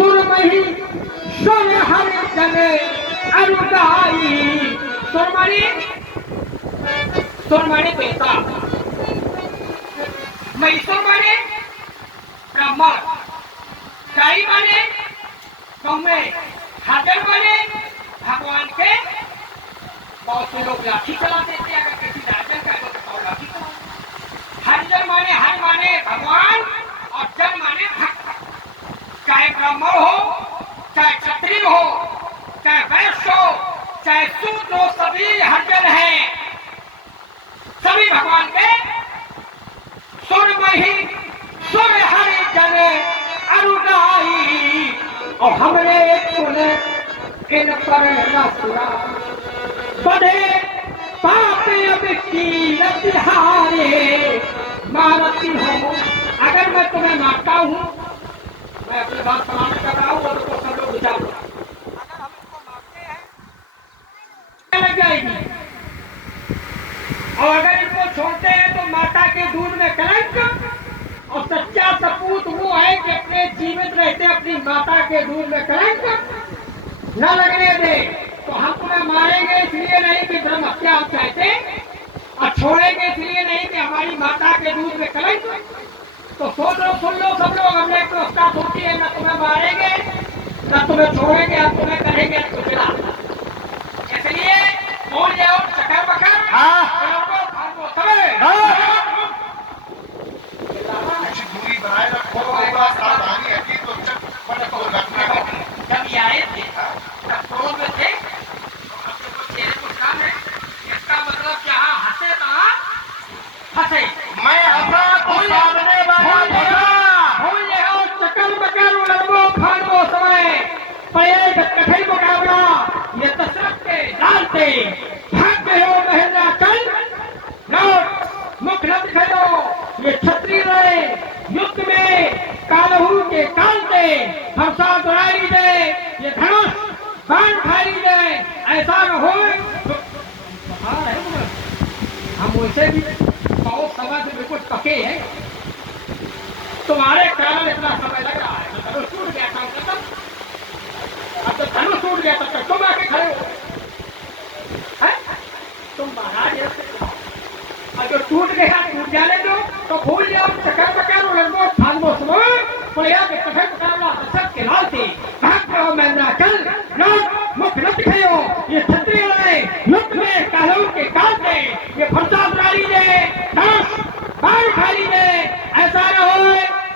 सुरमही सुर हर जने अरुदाई। सुर माने बेटा, मैसुर माने ब्राह्मण, गाई माने कौवे, हाजर माने भगवान के। बहुत से लोग लाठी चलाते थे, अगर किसी राजन का तो लाठी चलाते। हर माने भगवान और जन माने भक्त। चाहे ब्राह्मण हो, चाहे क्षत्रिय हो, चाहे वैश्य हो, चाहे शूद्र हो, सभी हरिजन हैं, सभी भगवान के। सुरमही सुर हरि जने अनुदाई, और हमरे कुल इन पर रसुरा बधे पाप अब कीरत हारे। मारती हो, अगर मैं तुम्हें मारता हूँ, मैं अपनी बात समाप्त कर रहा हूँ, और तो सब लोग विचार अगर हम इसको मारते हैं लग जाएगी, और अगर इसको छोड़ते हैं तो माता के दूध में कलंक। और सच्चा सपूत वो है कि अपने जीवित रहते अपनी माता के दूध में कलंक न लगने दे। तो हम तुम्हें मारेंगे इसलिए नहीं कि धर्म हत्या हम चाहते, और छोड़ेंगे इसलिए नहीं कि हमारी माता के दूध में कलंक। तो सोच लो, सुन लो सब लोग, हमने एक प्रस्ताव सोची है, न तुम्हें मारेंगे न तुम्हें छोड़ेंगे, हम तुम्हें करेंगे कुचला। इसलिए बोल जाओ चकर बकर। दूरी बनाए रखो, सावधानी रखी तो जब ये आए थे तब क्रोध में थे, चेहरे को काम है, इसका मतलब क्या हंसे तो हंसे। मैं हंसा तो सामने चक्कर बकर लड़बो फाड़बो समय पड़े कठिन मुकाबला। ये दशरथ के डालते भाग गए हो महेंद्र चल लौट मुख न दिखाओ। ये क्षत्रिय रहे युद्ध में कालहू के कालते हर्षा दुरारी दे, ये धनुष बाण उठाई दे, ऐसा न हो। हम वैसे भी बहुत समय से बिल्कुल पके हैं, तुम्हारे कारण इतना समय लग रहा है। तो धनुष टूट गया था खत्म, अब तो धनुष टूट गया तब तक तुम आके खड़े हो। तुम महाराज और जो टूट गया टूट जाने दो, तो भूल जाओ चकर बकर लड़बो फागबो समय पड़िया के कठिन मुकाबला दशरथ के लाल थे। भाग रहो महेंद्र चल लौट मुख न दिखाओ। ये क्षत्रिय रहे युद्ध में कालहू के काल थे, ये फरसा दुरारी दे धनुष बाण उठाई दे, ऐसा न हो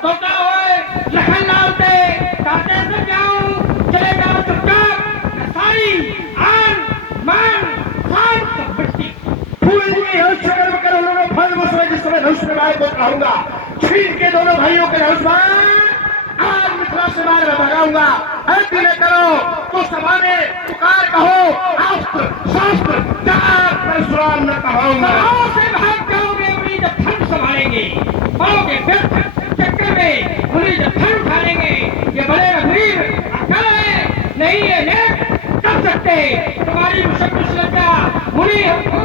तो क्या हो लखन लाल थे काटे से जाऊं चले जाओ चुपचाप। सारी आन मान शान सब मिट्टी फूल की हंस चकर बकर उन्होंने फल मुझमें जिस समय धनुष में को कहूंगा, छीन के दोनों भाइयों के धनुष आज मिथिला से मार भगाऊंगा। ऐसी न करो तो सभा में पुकार कहो अस्त्र शास्त्र चार परशुराम न कहाऊंगा। सभाओं से भाग जाओगे, उन्हीं जब धन संभालेंगे पड़ोगे व्यर्थ चक्कर में, उन्हीं जब धन उठाएंगे। ये बड़े रघुवीर अकल है नहीं है नेक कर सकते। तुम्हारी मुशक मुश्किल मुनि हमको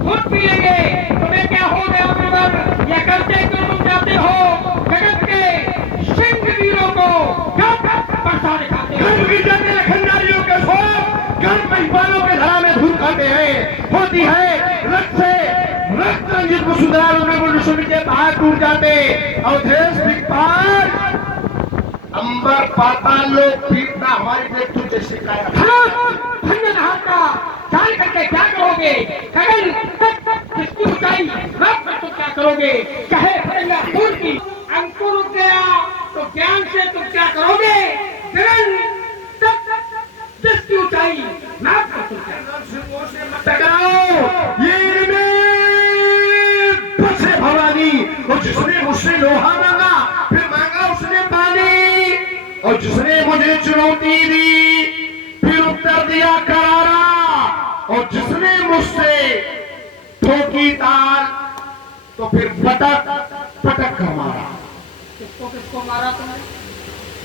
खुद पी लेंगे। तुम्हें क्या हो गया अमृवर, यह करते क्यों तुम जाते हो जगत के सिंह वीरों को परसा दिखाते हो। घर गिर जाते लखनदारियों के सो, घर महिपालों के धरा में धूल खाते हैं। होती है रक्त से रक्त रंजित वसुंधरा में मनुष्य के पहाड़ टूट जाते, अवधेश दिक्पाल अंबर पाताल लोग पीटना हमारी मृत्यु जैसे काया। जान करके क्या करोगे, गगन किसकी ऊंचाई तो क्या करोगे। कहे खून की अंकुर उठ गया तो ज्ञान से तुम क्या करोगे। गगन जिसकी ऊंचाई नाप कर तुम क्या टकराओ ये बसे भवानी। और जिसने मुझसे लोहा मांगा फिर मांगा उसने पानी, और जिसने मुझे चुनौती दी फिर उत्तर दिया करारा, और जिसने मुझसे ठोकी ताल तो फिर पटक पटक कर मारा। किसको किसको मारा तुमने।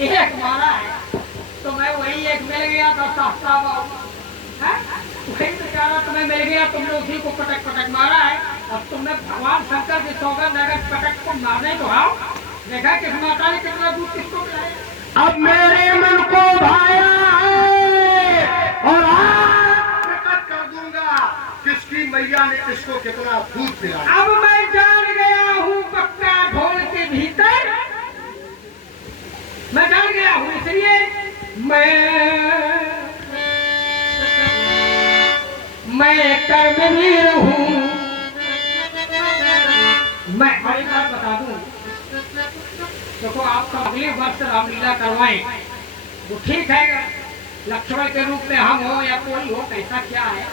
एक मारा है तो मैं वही एक मिल गया था साहब, वही बेचारा तुम्हें मिल गया, तुमने उसी को पटक पटक मारा है। अब तुमने भगवान शंकर की सौगंध अगर पटक को मारने तो आओ, देखा किस माता ने कितना दूध किसको पिलाया। अब मेरे मन किसको कितना दूध पिलाया। अब मैं जान गया हूँ पक्का ढोल के भीतर, मैं जान गया हूँ, इसलिए मैं कर्मवीर हूँ। मैं एक बात बता दूं, देखो आपका अगले वर्ष रामलीला करवाएं तो ठीक है, लक्ष्मण के रूप में हम हो या कोई हो, कैसा क्या है,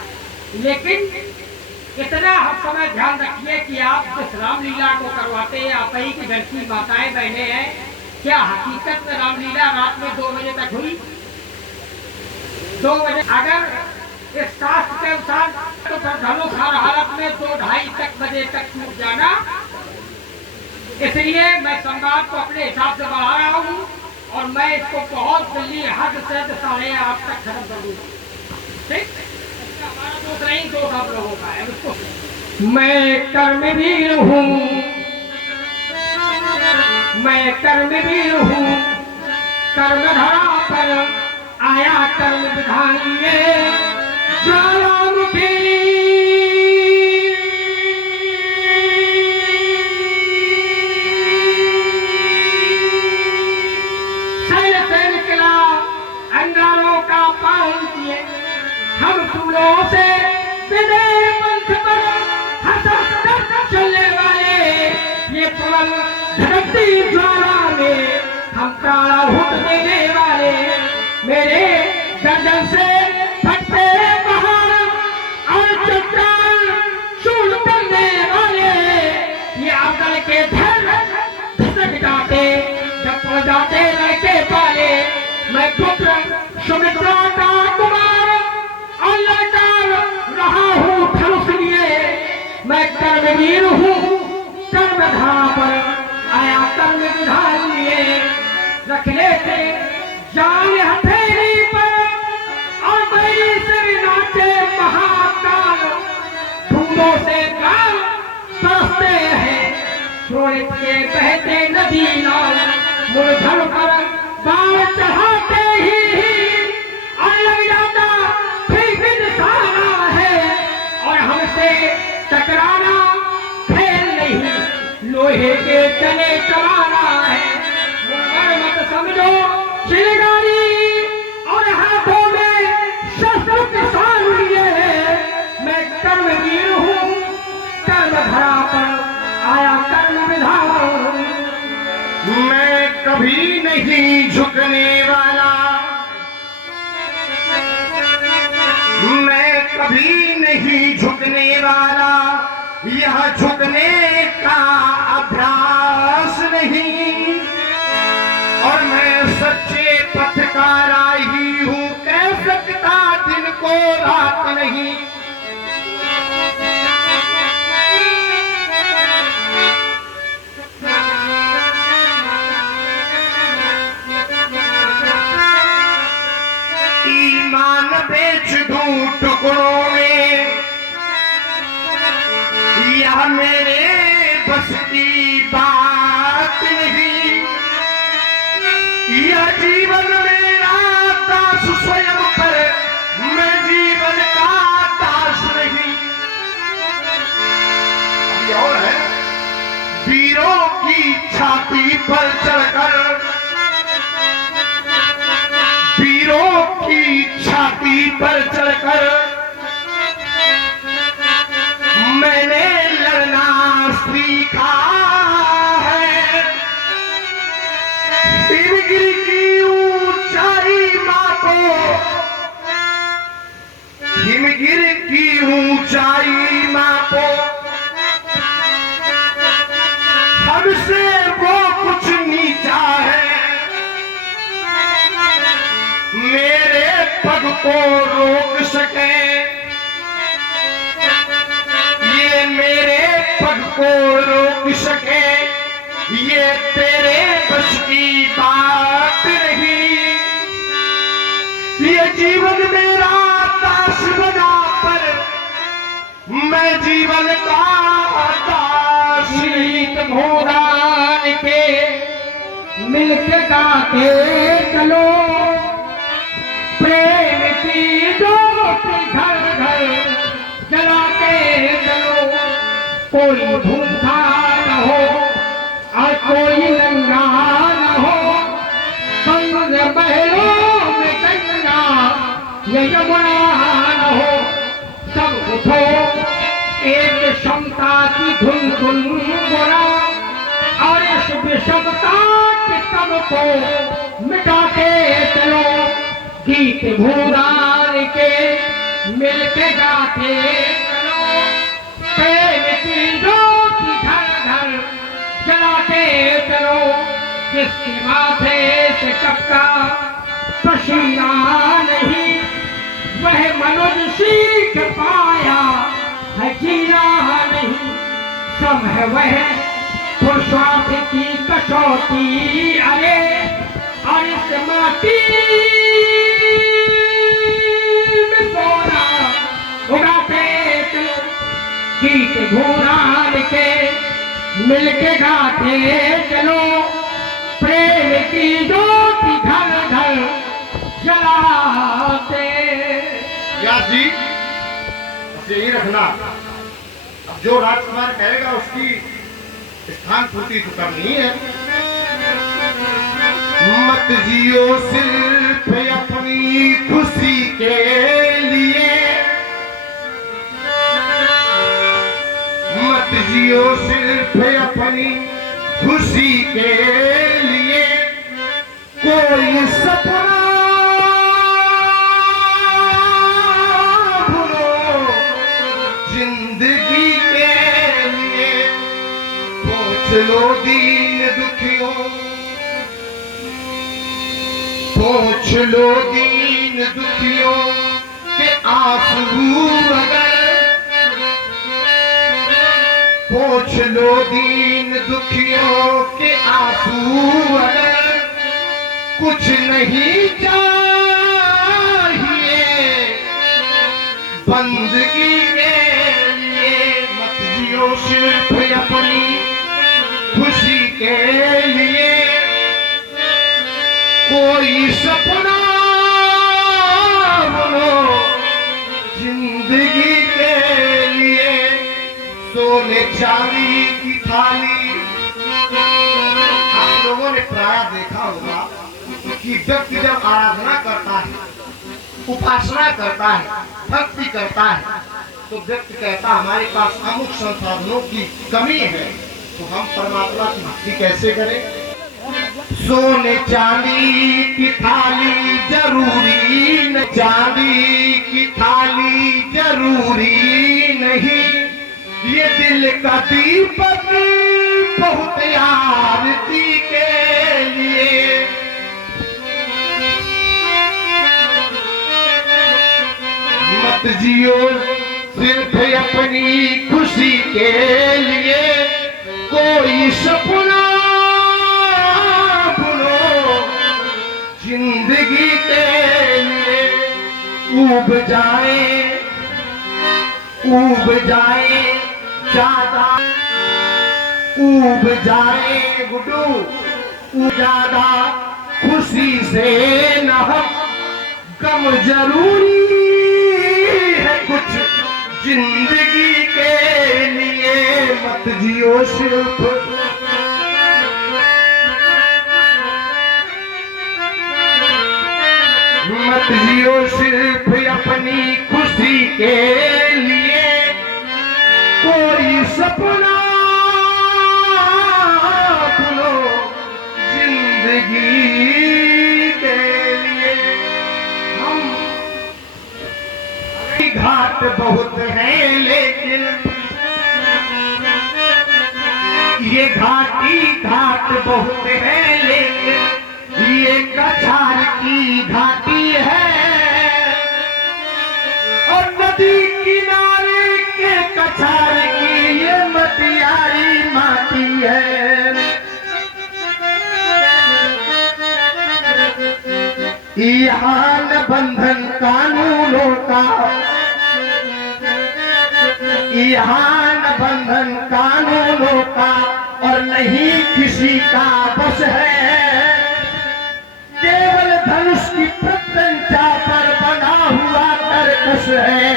लेकिन इतना हम समय ध्यान रखिए कि आप जिस रामलीला को करवाते हैं, आप ही की घर की माताएं बहनें हैं, क्या हकीकत में रामलीला रात में 2 बजे तक हुई? 2 बजे अगर इस शास्त्र के अनुसार तो फिर धनुष हर हालत में 2-2:30 बजे तक टूट जाना। इसलिए मैं संवाद को अपने हिसाब से बढ़ा रहा हूँ और मैं इसको बहुत जल्दी हद से 8:30 तक खत्म कर दूंगा। ठीक, हमारा दोस्त नहीं, दोस्त आप लोगों का है। उसको मैं कर्मवीर हूँ, मैं कर्मवीर हूँ, कर्मधारा पर आया कर्म विधान ये ज्वालामुखी। अंगारों का पालन किए हम फूलों से विदय पंथ पर हंस चलने वाले, ये पवन धरती ज्वाला में हम प्राणाहुति देने वाले, मेरे गर्दन से फटते पहाड़ और चट्टान चूर करने वाले, ये अकल के धर धसक जाते जब पड़ जाते लड़के पाले। मैं पुत्र सुमित्रा का कुमार और लड़का रहा हूँ धनुष लिए, मैं कर्मवीर हूँ, कर्मधारा पर आया कर्म विधान लिए। रख लेते जान हथेली पर और बैरी से नाचे महाकाल, फूलों से काल बरसते हैं, शोणित के बहते नदी नाल, मुरझड़ पर बाण चढ़ाते ही और लग जाता फिर भी निशाना है, और हमसे टकराना खेल नहीं, लोहे के चने चलाना है। मत समझो चिलगारी और हाथों में शस्त्र किसान लिए, मैं कर्मवीर हूँ, कर्मधारा पर आया कर्म विधान। मैं कभी नहीं झुकने वाला, मैं कभी नहीं झुकने वाला, यह झुकने का अभ्यास नहीं, और मैं सच्चे पथ का राही हूँ, कह सकता दिन को रात नहीं। ईमान बेच दूं टुकड़ों में, यह मेरे बस की बात नहीं, यह जीवन मेरा दास स्वयं पर, मैं जीवन का दास नहीं। अभी और है, वीरों की छाती पर चढ़कर, वीरों की छाती पर चढ़कर मैंने लड़ना सीखा है। हिमगिरी की ऊंचाई मापो, हिमगिरी की ऊंचाई मापो, हमसे वो कुछ नीचा है, मेरे पग को रोक सके, ये मेरे पग को रोक सके, ये तेरे बस की बात नहीं। ये जीवन मेरा दास बना पर, मैं जीवन का दास। शीत भूदान के मिलके गाते चलो, प्रेम की ज्योति घर घर जलाते चलो। कोई भूखा न हो और कोई नंगा न हो, संग महलों में गंगा ये यमुना न हो। सब उठो एक क्षमता की धुन धुन बोला, और इस विषमता के तब को मिटाते चलो। गीत भूदान के मिलके गाते चलो, प्रेम की ज्योति घर घर जलाते चलो। जिसके माथे से टपका पसीना नहीं, वह मनुष्य सीख पाया है जीना नहीं। सम है वह पुरुषार्थ की कसौटी, अरे और इस माटी में सोना उड़ाते चलो। गीत घूरान के मिलके गाते चलो, प्रेम की ज्योति घर घर जलाते। व्यास जी बस यही रखना, अब जो राजकुमार कहेगा उसकी स्थान पूर्ति तो करनी है। मत जियो सिर्फ अपनी खुशी के लिए, मत जियो सिर्फ अपनी खुशी के लिए। कोई सपना भूलो जिंदगी के लिए। पूछ लो दीन दुखियों, पूछ लो दीन दुखियों के आंसू अगर, पूछ लो दीन दुखियों के आंसू अगर। कुछ नहीं चाहिए बंदगी के लिए, मत जियो सिर्फ अपनी खुशी के लिए। कोई सपना बोलो जिंदगी के लिए। सोने चांदी की थाली, आप लोगों ने प्राय देखा होगा कि व्यक्ति जब आराधना करता है, उपासना करता है, भक्ति करता है, तो व्यक्ति कहता हमारे पास अमुक संसाधनों की कमी है, तो हम परमात्मा की भक्ति कैसे करें। सोने चांदी की थाली जरूरी न, चांदी की थाली जरूरी नहीं। ये दिल का दीपक बहुत आरती के लिए। मत जियो सिर्फ अपनी खुशी के लिए। कोई सपना भूलो जिंदगी के लिए। ऊब जाए ज्यादा, ऊब जाए गुड्डू ज्यादा खुशी से न हम। गम जरूरी है कुछ जिंदगी के लिए। मत जियो सिर्फ, मत जियो सिर्फ अपनी खुशी के लिए। कोई सपना भूलो जिंदगी के लिए। हम घाट बहुत है लेकिन ये घाट बहुत है लेकिन ये कछार की घाटी है। और नदी किनारे के कछार की ये मटियारी माटी है। यहाँ न बंधन कानूनों का, यहाँ न बंधन कानूनों का और नहीं किसी का बस है। केवल धनुष की प्रत्यंचा पर बना हुआ कर्कश है।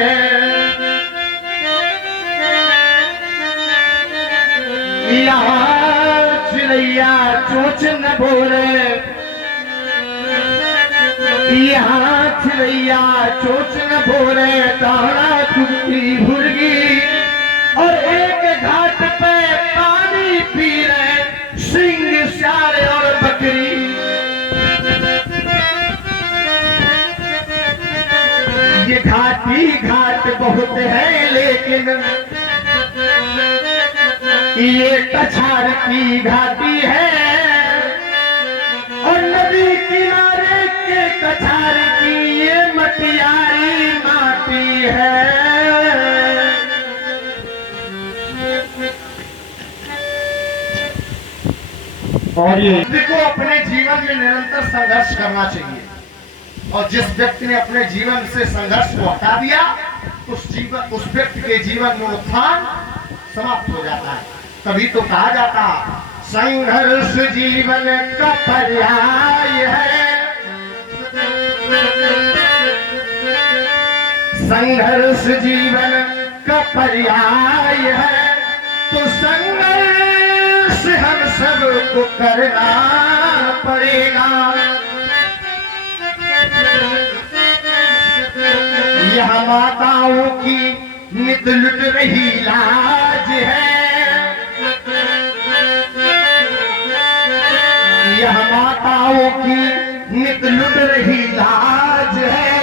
यहाँ छिलैया चोच न भोरे दाना चुगती भुरगी और एक घाट पे पानी पी रहे सिंह सारे और बकरी। ये घाटी घाट बहुत है लेकिन ये कछार की घाटी है और नदी किनारे के कछार की ये मटियारी माटी है। और ये व्यक्ति को अपने जीवन में निरंतर संघर्ष करना चाहिए और जिस व्यक्ति ने अपने जीवन से संघर्ष को हटा दिया उस व्यक्ति के जीवन में उत्थान समाप्त हो जाता है। तभी तो कहा जाता संघर्ष जीवन का पर्याय है, संघर्ष जीवन का पर्याय है, तो संघर्ष हम सबको करना पड़ेगा। यह माताओं की नित लुट रही लाज है, यह माताओं की नित लुट रही लाज है,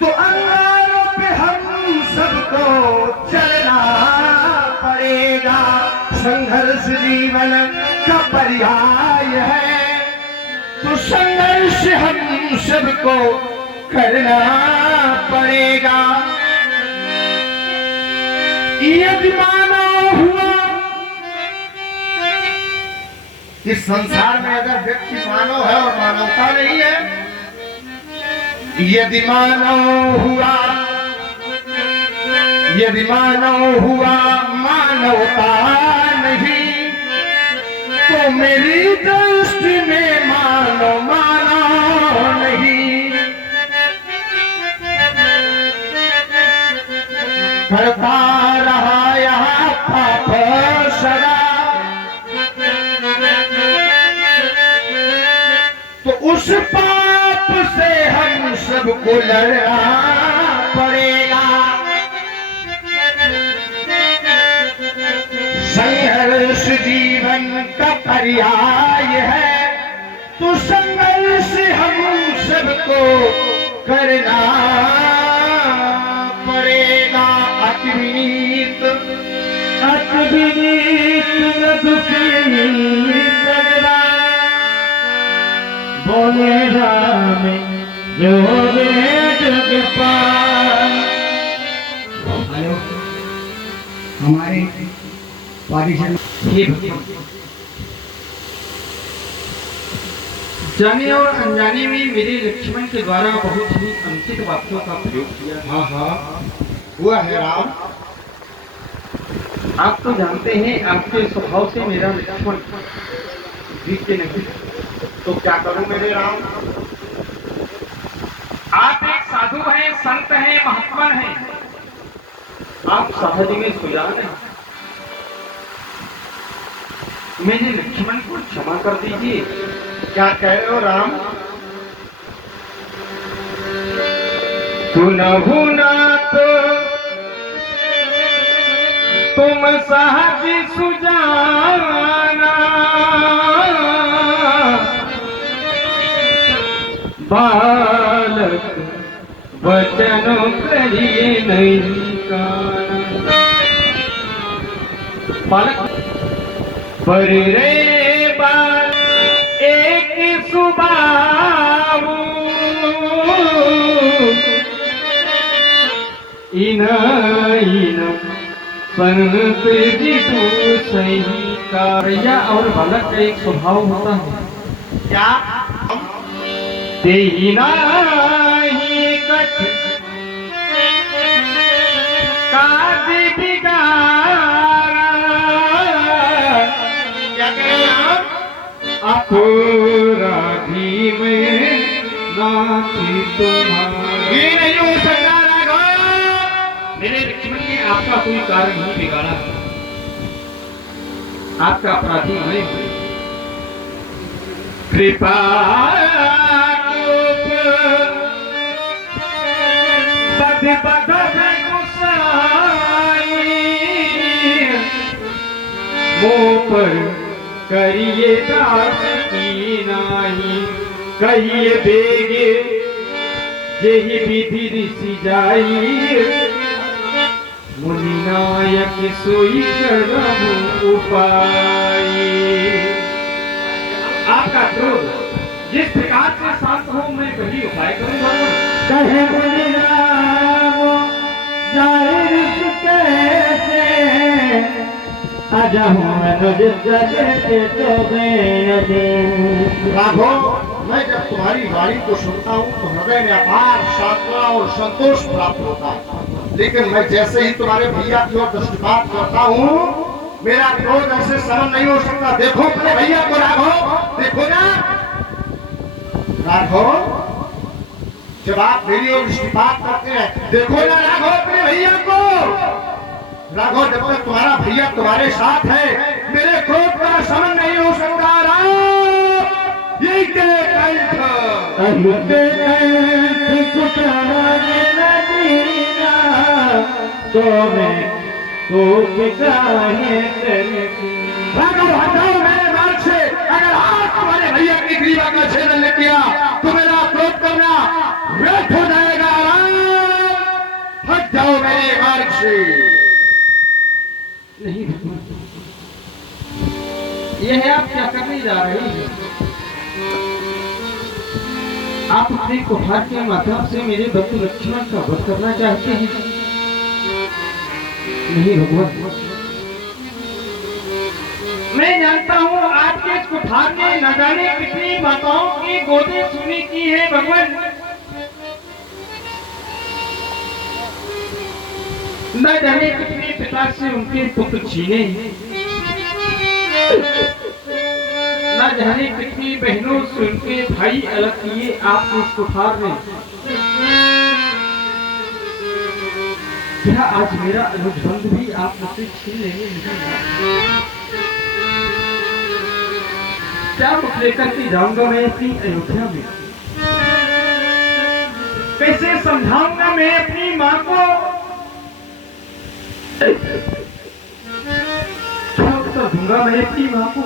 तो अंगारों पे हम सबको चलना पड़ेगा। संघर्ष जीवन का पर्याय है, तो संघर्ष हम सबको करना पड़ेगा। यदि मानव हुआ इस संसार में अगर व्यक्ति मानव है और मानवता नहीं है, यदि मानव हुआ मानवता नहीं, तो मेरी दृष्टि में मानव नहीं। करता रहा यहाँ पाप सदा, तो उस पाप से हम सबको लड़ना पड़ेगा। संघर्ष जीवन का पर्याय है, तो संघर्ष हम सबको करना पड़ेगा। अतिविनीत बोले राम जो जग पार। हमारे पारिशन जाने और अनजाने में मेरे लक्ष्मण के द्वारा बहुत ही अनुचित वाक्यों का प्रयोग किया। हाँ हाँ हुआ है राम। आप तो जानते हैं आपके स्वभाव से मेरा लक्ष्मण जीतते नहीं, तो क्या करूं मेरे राम? आप एक साधु हैं, संत हैं, महात्मा हैं, आप सहज में सुजान हैं। मेरे लक्ष्मण को क्षमा कर दीजिए। क्या कह रहे हो राम? सुनहु ना तो तुम सहज सुजाना, बालक वचन करिए नहीं काना। बालक पर रे बाल एक सुबाऊ, इन पंत जितु सही कार्य। और बालक का एक स्वभाव होता है, क्या? देना ही कठ काज बिगाड़ा, क्या कह रहे हैं आप? अपराधी में नाथी तुम्हारा। ये नहीं हो सकता राघव। मेरे लक्ष्मण ने आपका कोई कार्य नहीं बिगाड़ा, आपका अपराधी मैं। कृपा मुँह पर करिए दास की नाही, कहिए बेगे जेहि विधि ऋषि जाई, मुनि नायक सोई करम उपाय। आपका क्रोध जिस प्रकार से शांत हो, मैं वही उपाय करूंगा। कहे मुनि राम जाए ऋषिकेश, अजहु मनुज जगत तो राघव, मैं जब तुम्हारी वाणी को सुनता हूँ तो हृदय में अपार सांत्वना और संतोष प्राप्त होता है, लेकिन मैं जैसे ही तुम्हारे भैया की ओर दृष्टिपात करता हूँ, मेरा क्रोध ऐसे सहन नहीं हो सकता। देखो अपने भैया को राघव, देखो ना राघव, जब आप मेरी ओर दृष्टिपात करते हैं, देखो ना राघव अपने भैया को। राघव, जब तक तुम्हारा भैया तुम्हारे साथ है, मेरे क्रोध का शमन नहीं हो सकता। यही के तो मैं तो राघव, हटाओ मेरे मार्ग से। अगर आज तुम्हारे भैया की ग्रीवा का छेदन ने किया तो मेरा क्रोध करना व्यर्थ हो जाएगा। हट जाओ मेरे मार्ग से। नहीं, यह आप क्या करने जा रहे हैं? आप अपने कुठार के माध्यम से मेरे बंधु लक्ष्मण का वध करना चाहते हैं? नहीं भगवान, मैं जानता हूँ आपके इस कुठार ने न जाने कितनी माताओं की गोदें सुनी की है भगवान। न जाने कितने पिता से उनके पुत्र छीने, न जाने कितनी बहनों से उनके भाई अलग किए आपके इस कुठार ने। क्या आज मेरा अनुबंध भी आप मुझसे छीन लेंगे? क्या मुझ लेकर के जाऊंगा मैं अपनी अयोध्या में? कैसे समझाऊंगा मैं अपनी माँ को? क्या उत्तर दूंगा मैं अपनी माँ को?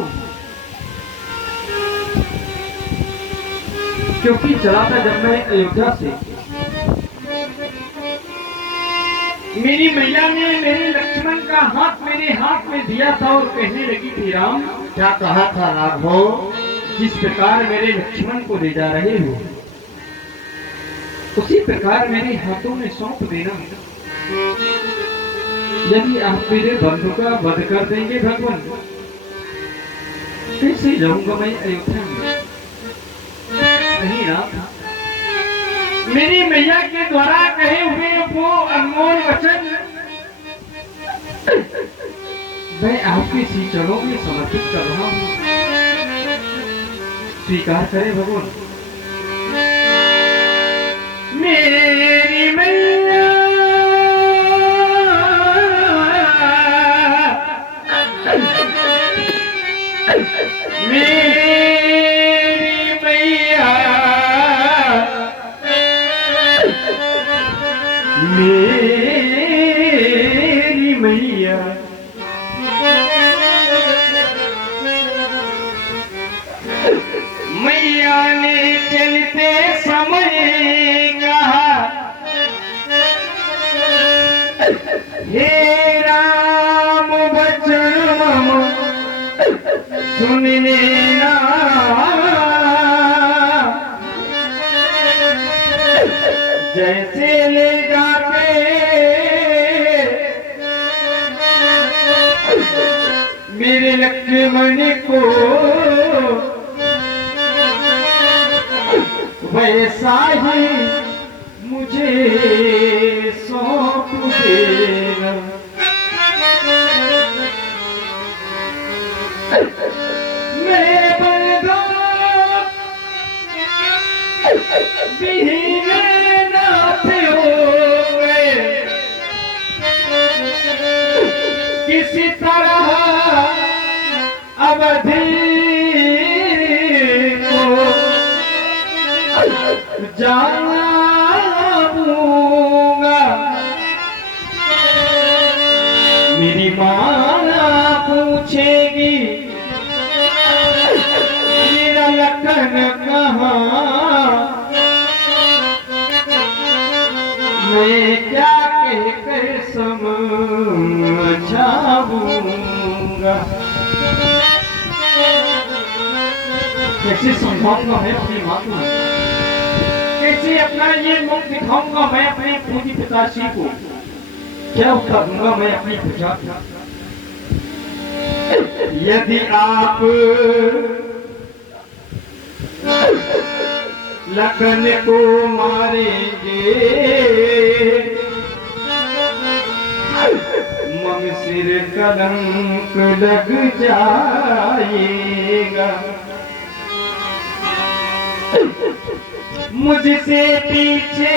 क्योंकि चला था जब मैं अयोध्या से, मेरी मैया ने मेरे लक्ष्मण का हाथ मेरे हाथ में दिया था और कहने लगी थी, राम क्या कहा था राघव? जिस प्रकार मेरे लक्ष्मण को ले जा रहे हो, उसी प्रकार मेरे हाथों में सौंप देना। यदि आप मेरे बंधु का वध कर देंगे भगवान, कैसे जाऊंगा मैं अयोध्या में? नहीं राम, मेरी मैया के द्वारा कहे हुए वो अनमोल वचन मैं आपके श्री चरणों में समर्पित कर रहा हूँ। स्वीकार करें भगवान। मेरी मैया मेरी मैया मैया ने चलते समय कहा, हे राम बचन सुन लेना, जैसे ले जाके मेरे लक्ष्मण को, वैसा ही मुझे सौंप देना। मेरे बंधु बिहीने नाथ हो गए, किसी तरह अवधि को जाऊंगा। मेरी माँ पूछेगी मैं क्या कहकर समझाऊंगा, कैसे समझाऊंगा मैं अपनी माँ को, कैसे अपना ये मुख दिखाऊंगा मैं अपने पूज्य पिताश्री को, क्या उत्तर दूंगा मैं अपनी पूजा। यदि आप लगन को मारेंगे मम सिर कलंक लग जाएगा, मुझसे पीछे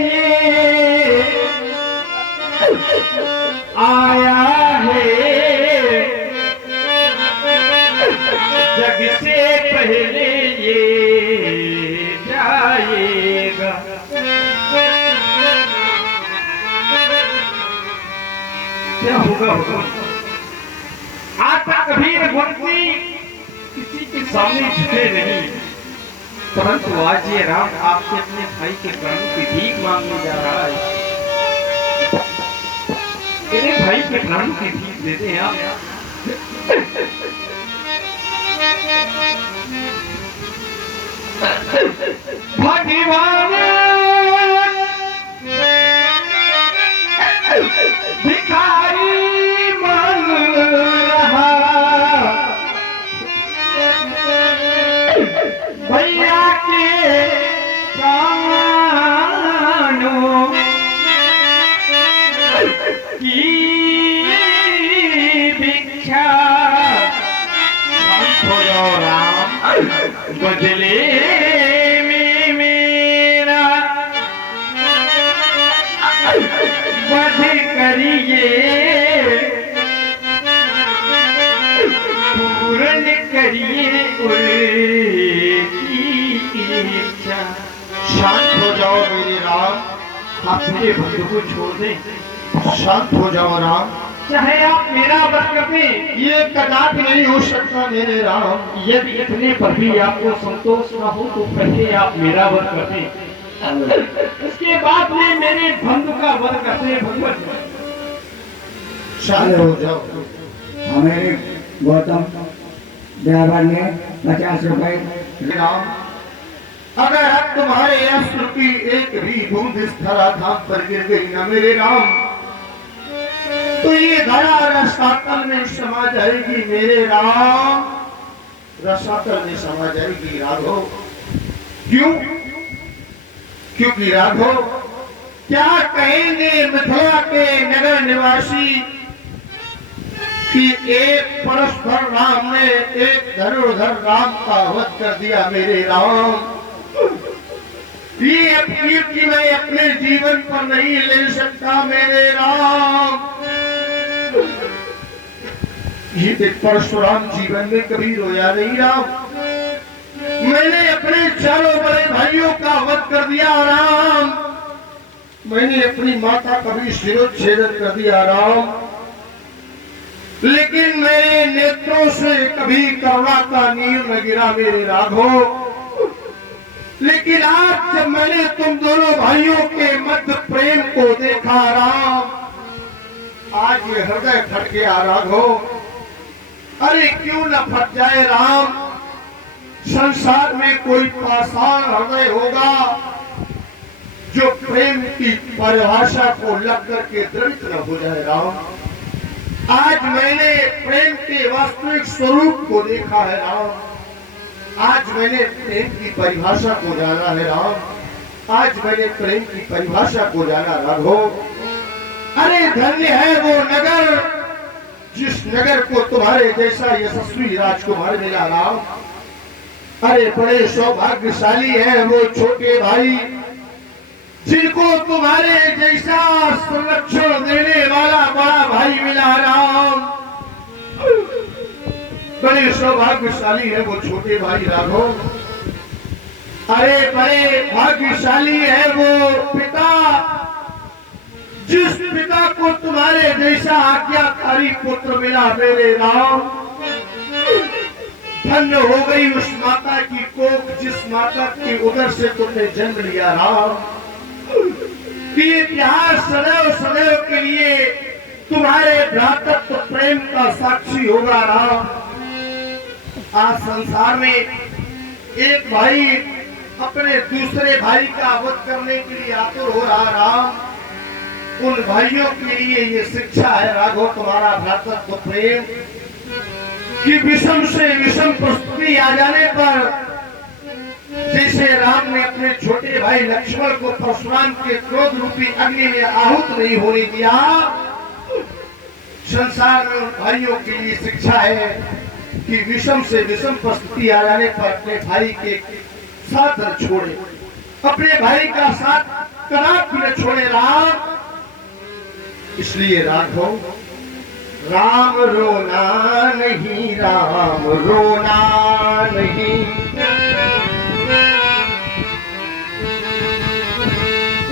ये आया है, जग से पहले ये जाएगा। क्या होगा आज तक कभी रघुवंशी किसी के सामने झुके नहीं, परंतु आज ये राम आपसे अपने भाई के प्राणों की भीख मांगने जा रहा है। तेरे भाई के प्राणों की भीख देते हैं आप। भगवान भिखारी मांग रहा, भैया के प्राणों की भिक्षा, राम बदले में मेरा वध करिए, पूर्ण करिए उनकी इच्छा। शांत हो जाओ मेरे राम, आप मेरे भक्त को छोड़ दें, शांत हो जाओ राम। चाहे आप मेरा वध कर दें, ये कदापि नहीं हो सकता मेरे राम। यदि इतने पर भी आपको संतोष न हो तो पहले आप मेरा वध कर दें, उसके बाद में मेरे बंधु का वध करते हैं। भगवत शांत हो जाओ। हमें गौतम ड्राइवर ने 50 रुपए राम, अगर अब तुम्हारे अस्त्र की एक भी बूंद इस धराधाम पर गिर गई ना मेरे राम, तो ये धरा रसातल में समा जाएगी मेरे राम, रसातल में समा जाएगी राघव। क्यों? क्योंकि राघव क्या कहेंगे मिथिला के नगर निवासी कि एक परस्पर राम ने एक धनुर्धर राम का वध कर दिया मेरे राम। ये कीर्ति मैं अपने जीवन पर नहीं ले सकता मेरे राम। ये परशुराम जीवन में कभी रोया नहीं राम। मैंने अपने चारों बड़े भाइयों का वध कर दिया राम। मैंने अपनी माता का भी शिरोच्छेदन कर दिया राम, लेकिन मेरे नेत्रों से कभी करुणा का नीर न गिरा मेरे राघव। लेकिन आज जब मैंने तुम दोनों भाइयों के मध्य प्रेम को देखा राम, आज ये हृदय फट गया राघव। अरे क्यों न फट जाए राम, संसार में कोई पाषाण हृदय होगा जो प्रेम की परिभाषा को लग करके दृढ़ न हो जाए राम। आज मैंने प्रेम के वास्तविक स्वरूप को देखा है राम। आज मैंने प्रेम की परिभाषा को जाना है राम। आज मैंने प्रेम की परिभाषा को जाना राघव। अरे धन्य है वो नगर जिस नगर को तुम्हारे जैसा यशस्वी राजकुमार मिला राम। अरे बड़े सौभाग्यशाली है वो छोटे भाई जिनको तुम्हारे जैसा संरक्षण देने वाला बड़ा भाई मिला राम। बड़े सौभाग्यशाली है वो छोटे भाई राघव। अरे बड़े भाग्यशाली है वो पिता जिस पिता को तुम्हारे जैसा आज्ञाकारी पुत्र मिला मेरे राम। धन्य हो गई उस माता की कोख जिस माता की उदर से तुमने जन्म लिया राम। कि इतिहास सदैव सदैव के लिए तुम्हारे भ्रातृत्व प्रेम का साक्षी होगा राम। आज संसार में एक भाई अपने दूसरे भाई का वध करने के लिए आतुर हो रहा राम। उन भाइयों के लिए ये शिक्षा है राघव तुम्हारा भ्रातृत्व प्रेम कि विषम से विषम परिस्थिति आ जाने पर जैसे राम ने अपने छोटे भाई लक्ष्मण को परशुराम के क्रोध रूपी अग्नि में आहुत नहीं होने दिया, संसार में उन भाइयों के लिए शिक्षा है कि विषम से विषम परिस्थिति आ जाने पर अपने भाई के साथ न छोड़े, अपने भाई का साथ कदापि न छोड़े राम। इसलिए राघव राम रोना नहीं, राम रोना नहीं,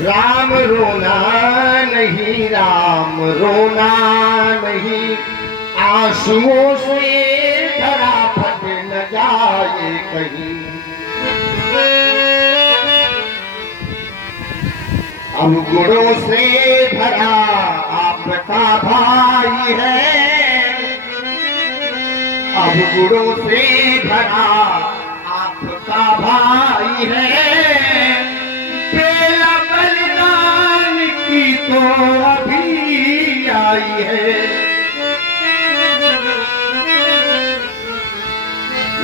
राम रोना नहीं, राम रोना नहीं, आंसुओं से धरा फट न जाए कहीं। अवगुणों से भरा आपका भाई है, अवगुणों से भरा आपका भाई है, बेला बलिदान की तो अभी आई है।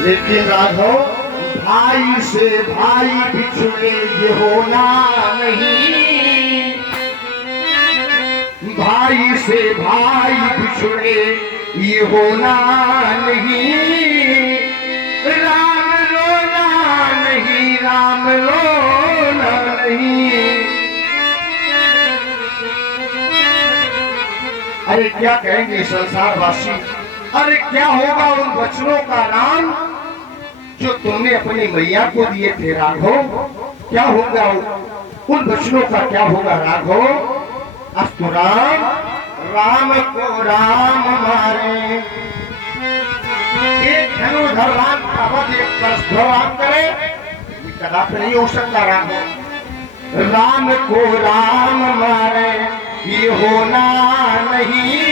लेकिन राघव भाई से भाई बिछड़े ये होना नहीं, भाई से भाई बिछड़े ये होना नहीं, राम रोना नहीं, राम रोना नहीं। अरे क्या कहेंगे संसारवासी, अरे क्या होगा उन वचनों का राम जो तुमने अपनी मैया को दिए थे राघव, क्या होगा उन वचनों का, क्या होगा राघव। अस्तु राम, राम को राम मारे, एक धनुधर राम का वध एक परशुराम राम करे, कदापि नहीं हो सकता राघव। राम को राम मारे ये होना नहीं,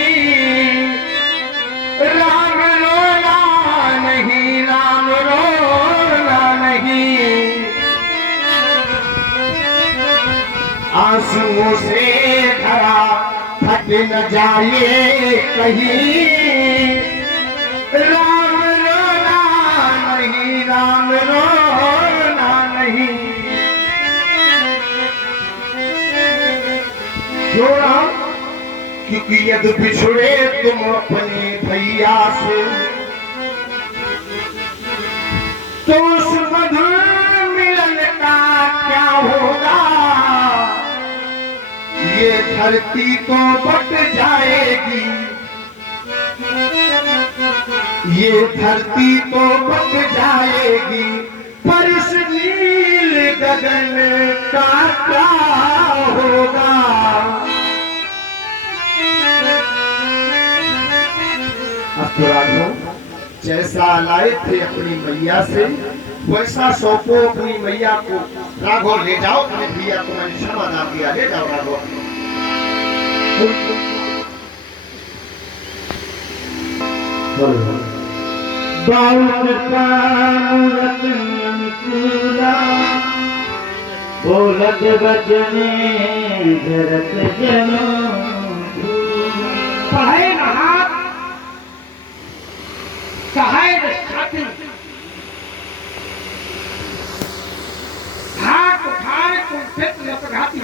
राम रोना नहीं, राम रोना नहीं, आंसुओं से धरा फट न जाए कहीं, राम रोना नहीं, राम रोना नहीं। क्यों राम? क्योंकि यदि बिछड़े तुम अपने भैया से तो उस मधुर मिलन का क्या होगा, ये धरती तो बट जाएगी, ये धरती तो बट जाएगी, पर इस नील गगन का क्या होगा। जैसा लाए थे अपनी मैया से वैसा सौंपो अपनी मैया को। राघव ले जाओ अपने भैया को, मैंने क्षमा दान दिया, ले जाओ राघव। बोलत बचने जरत जनो पढ़े नहात सहाय छाती, भाग उठाए कुंठित लपघाती।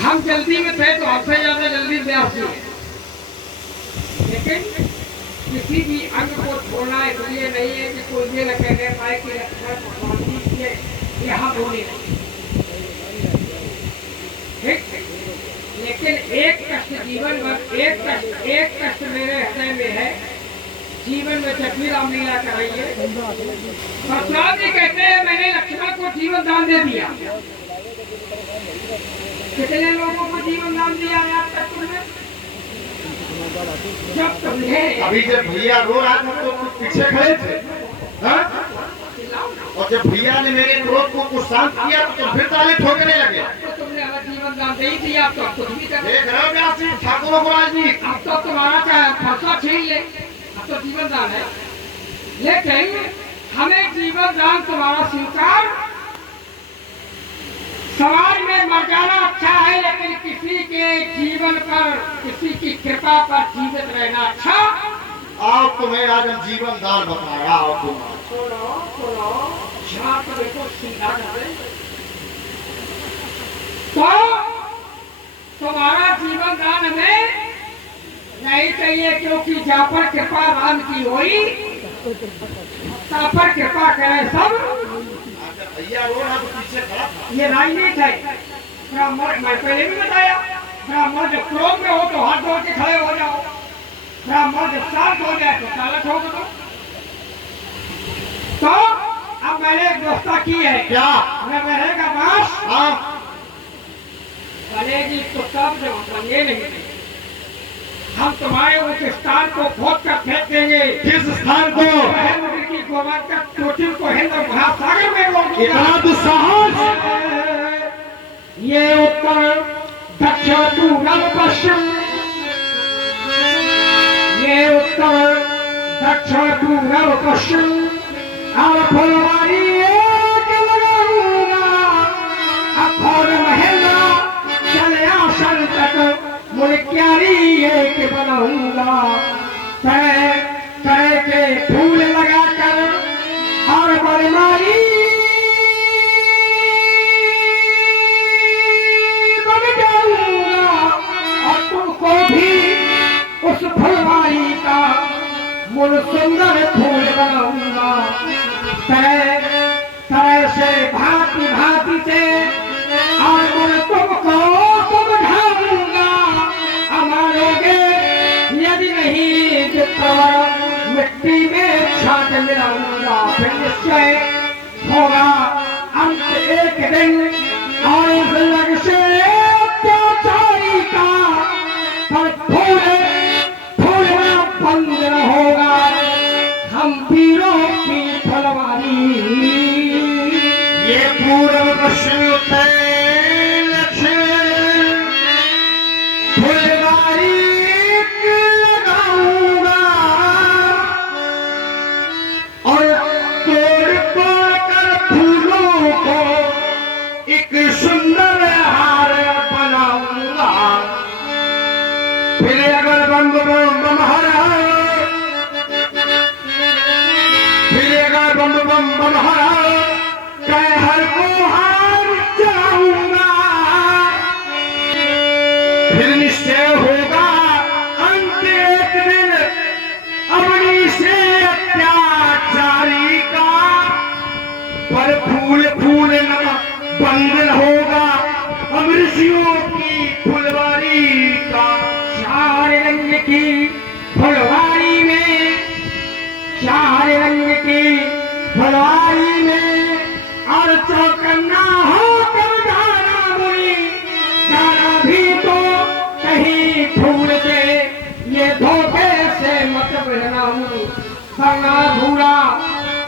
हम जल्दी में थे तो हमसे ज्यादा जल्दी ब्याह हुए, लेकिन किसी भी अंग को छोड़ना इसलिए नहीं है कि कोई ये न कहने पाए कि लक्ष्मण भगवान जी यहाँ बोले नहीं, ठीक। लेकिन एक कष्ट जीवन भर, एक कष्ट मेरे हृदय में है, जीवन में जब भी रामलीला कराइए। परशुराम जी कहते हैं मैंने लक्ष्मण को जीवन दान दे दिया। कितने लोगों को जीवन दान दिया याद तक तुमने? जब तुमने अभी जब भैया रो रहा था तो कुछ पीछे खड़े थे, हाँ? और जब भैया ने मेरे क्रोध को कुछ शांत किया तो फिर ताले ठोकने लगे। तो तुमने हमें जीवन दान दे ही दिया, अब तो कुछ भी कर देख रहे हो व्यासी ठाकुरों को राजनीति। अब तो तुम्हारा चाहे फैसला छीन ले, अब तो जीवन दान है। लेकिन हमें जीवन दान तुम्हारा स्वीकार, समाज में मर जाना अच्छा है लेकिन किसी के जीवन पर, किसी की कृपा पर जीवित रहना अच्छा। आओ तुम्हें आज हम जीवन दान बताया। आओ तुम सुनो सुनो, यहाँ पर देखो सीधा करे तो तुम्हारा जीवन दान हमें नहीं चाहिए, क्योंकि जहाँ पर कृपा राम की हुई तहाँ पर कृपा करे सब। भैया रो रहा तो पीछे खड़ा था। ये राजनीति है। ब्राह्मण, मैं पहले भी बताया, ब्राह्मण जब क्रोध में हो तो हाथ जोड़ के खड़े हो जाओ, ब्राह्मण जब शांत हो जाए तो ताला ठोक दो। तो अब मैंने एक व्यवस्था की है। क्या? मैं रहेगा बास। हाँ बनेगी तो तब जब बने नहीं, हम तुम्हारे उस स्थान को खोद कर फेंक देंगे। किस स्थान को? समुद्र की गोवर्धन चोटी को हिंद और महासागर में रोक दूंगा। इतना दुस्साहस? ये उत्तर दक्षिण पूर्व पश्चिम, ये उत्तर दक्षिण पूर्व पश्चिम और फुलवारी एक लगाऊंगा, अखोर महेंद्र चले आसन तक मुल्क्यारी एक बनाऊंगा। तरह तरह के फूल लगाकर और बलमारी बन जाऊंगा, और तुमको भी उस फुलवारी का मुझ सुंदर फूल बनाऊंगा। तरह तरह से भांति भांति से और मैं तुमको समझाऊंगा। अमानोगे यदि नहीं तो मिट्टी में छाट मिलाऊंगा। फिर निश्चय होगा अंत एक दिन, और इस लग से अत्याचारी का पर फूल में बंद न होगा हम वीरों की फलवारी। ये पूर्व पश्चिम उत्तर दक्षिण फुलवारी लगाऊंगा, और तोड़ तोड़ कर फूलों को एक सुंदर हार बनाऊंगा। फिर अगर बम बम बम हर हर, फिर अगर बम बम बम हर हर कह हर को हार चढ़ाऊंगा। फिर निश्चय होगा अंत एक दिन अपनी से अत्याचारी का, पर फूल फूल न बंधन होगा अब ऋषियों की फुलवारी का। चार रंग की फुलवारी में, चार रंग की फुलवारी में, और चौकन्ना होकर जाना मुनि, जाना भी तो कहीं फूल से, ये धोखे से मत बहना मुनि। बंगा भूरा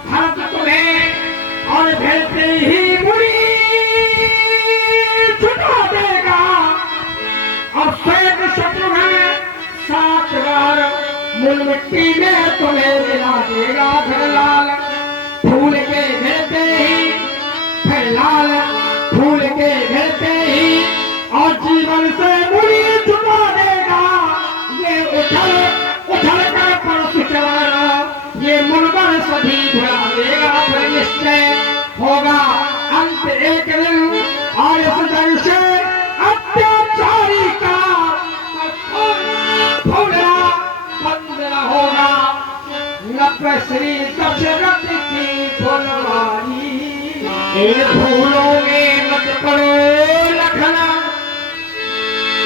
भरत तुम्हें और भेजते ही मुनि छुटा देगा, और श्वेत शत्रुघ्न 7 बार मूल मिट्टी में तुम्हें मिला देगा। फिर लाल फूल के घेरते ही, फिर लाल फूल के घेरते ही, और जीवन से मुड़ी छुपा देगा। ये उछल उछल कर परसु चलाना, ये मुनबर सभी भुला देगा। फिर निश्चय होगा अंत एक दिन, और इस दर से अत्याचारी का फूलना बंद न होगा। नब्बे श्री दशरथ की फुलवारी। इन फूलों में मत पड़ो लखना,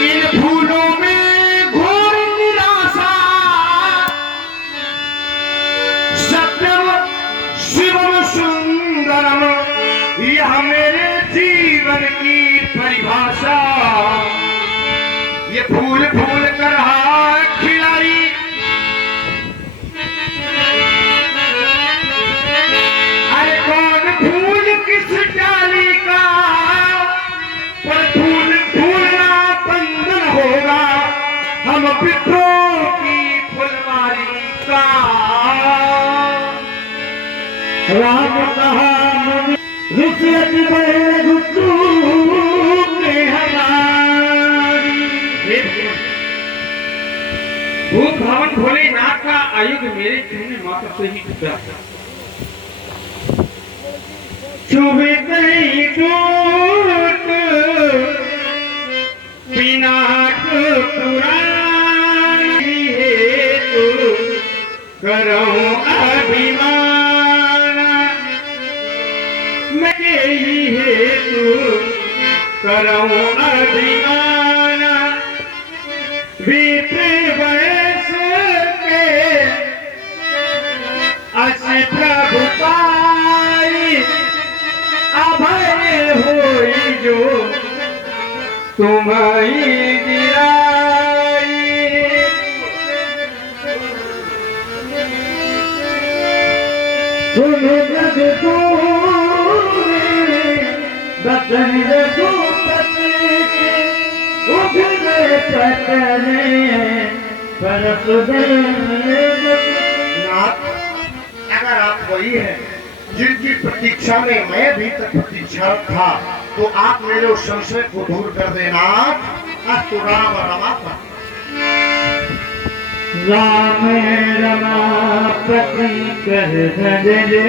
इन फूलों में घोर निराशा। सत्यम शिवम सुंदरम यह मेरे जीवन की परिभाषा। ये फूल फूल कर रहा खिलाड़ी, अरे कौन पितरों की फुलवारी का राम कहा मुनि रुचियत बड़े गुच्चू के हमारी। भूत भावन भोलेनाथ का आयुध मेरे चूने मात्र से ही टूटा। चुभे कहीं टूट पिनाक पुरानी हेतु करूं अभिमान। मैं ही हेतु करूं अभिमान। बीते वयस के अस प्रभु पाई अभय होई जो तुम्हारी गिराई। सुनो जग बचन उगले चटने परस नाथ, अगर आप वही हैं जिनकी प्रतीक्षा में मैं भी तक प्रतीक्षा था, तो आप मेरे उस संशय को दूर कर देना। अस्तु राम रमात्मा। राम रमा पति कर धजले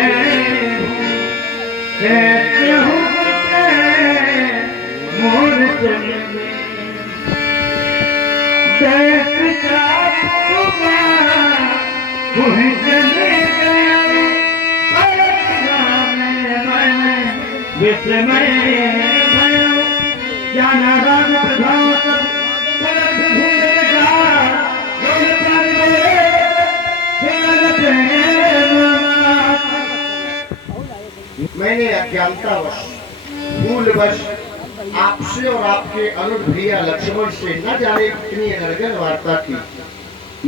मोर चले विस्मय जाना राम प्रधान पलक भूल लगा मैंने अज्ञानतावश भूलवश आपसे और आपके अनुप्रिया लक्ष्मण से न जाने कितनी अनर्गल वार्ता की।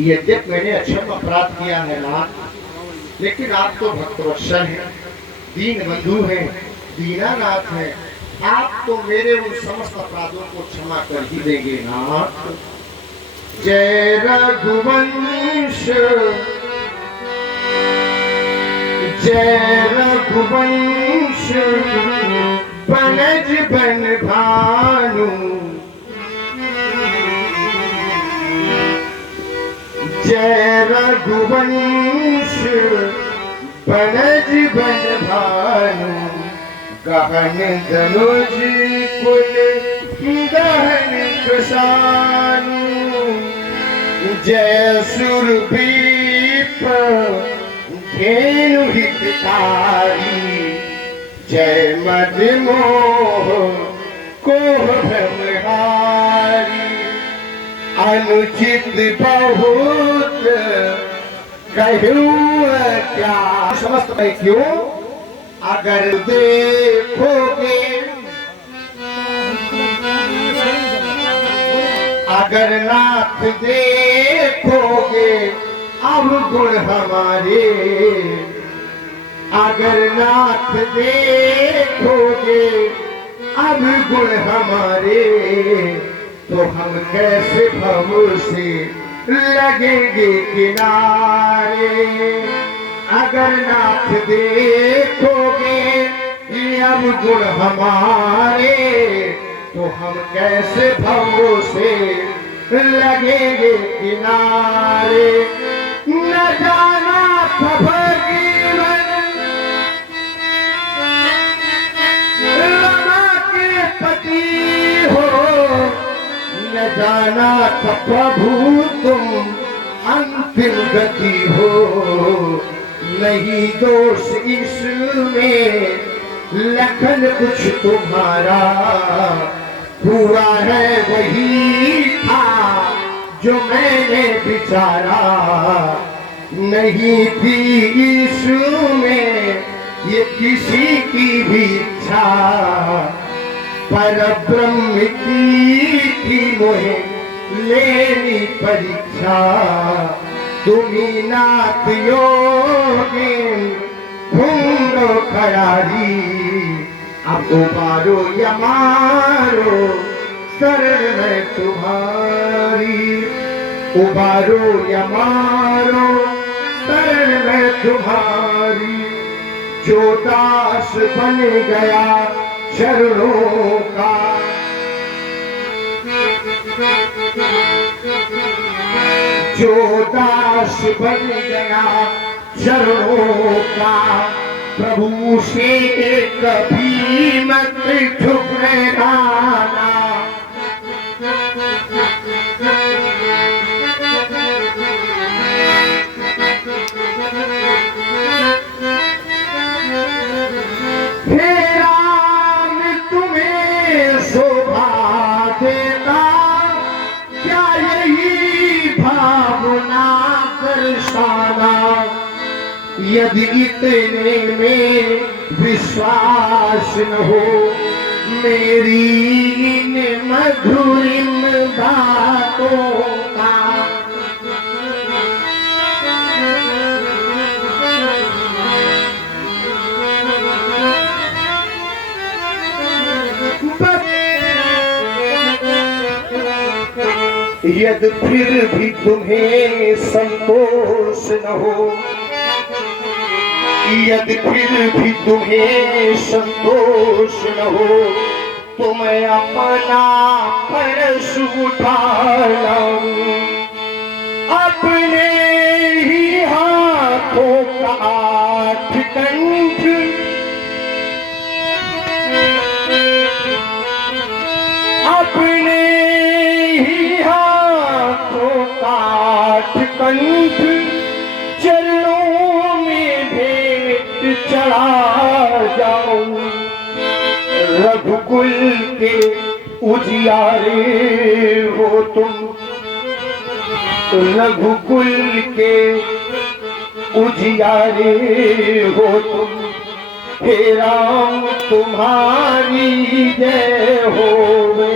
यद्यप मैंने अक्षम अपराध किया है नाथ, लेकिन आप तो भक्तवत्सल हैं, दीन बंधु हैं, दीनानाथ हैं। आप तो मेरे उन समस्त अपराधों को क्षमा कर ही देंगे नाथ। जय रघुवंश जय रघुवंश बनज बन भानु। जय रघुवंश बनज बन भानु। गहन धनुज कुल दहन कसानु। जय सुरभीप धेनु हितकारी। जय मदमोह को भ्रमहारी। अनुचित बहुत कहूँ क्या समस्त मैं क्यों। अगर देखोगे अगर नाथ देखोगे अवगुण हमारे। अगर नाथ देखोगे अवगुण हमारे, तो हम कैसे भव से लगेंगे किनारे। अगर नाथ देखोगे ये अवगुण हमारे, तो हम कैसे भव से लगेंगे किनारे। न जाना था भगीरथ रमा के पति हो। न जाना था प्रभु तुम अंतिम गति हो। नहीं दोष इसमें लखन कुछ तुम्हारा। हुआ है वही था जो मैंने विचारा। नहीं थी इसमें ये किसी की भी इच्छा। पर ब्रह्म की थी मोहे लेनी परीक्षा। तुम्ही नाथ योगी ढूंढो खरारी। अब उबारो या मारो शरण में तुम्हारी। उबारो या मारो शरण में तुम्हारी, जो दास बन गया चरणों का। जो दास बन गया चरणों का, प्रभु से कभी मत ठुकराना। हे राम तुम्हें शोभा देता क्या यही भावना दर्शाना। यदि इतने में विश्वास न हो मेरी इन मधुरिम बातों का। यदि फिर भी तुम्हें संतोष न हो, यदि फिर भी तुम्हें संतोष न हो, तो मैं अपना फर्श उठा लाऊं। अपने ही हाथों का आठ कंठ, अपने ही हाथों का आठ कंठ चरणों में भेंट चढ़ा जाऊं। रघुकुल के उजियारे हो तुम, रघुकुल के उजियारे हो तुम। हे राम तुम्हारी जय होवे।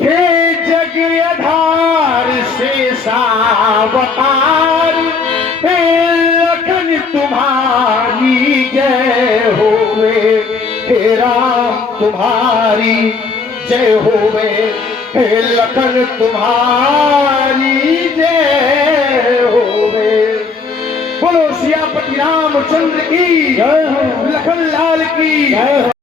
हे जग आधार शेषावतार, हे लखन तुम्हारी जय होवे। हे राम तुम्हारी जय होवे। हे लखन तुम्हारी जय होवे। बोलो सियापति रामचंद्र की जय हो, लखन लाल की जय हो।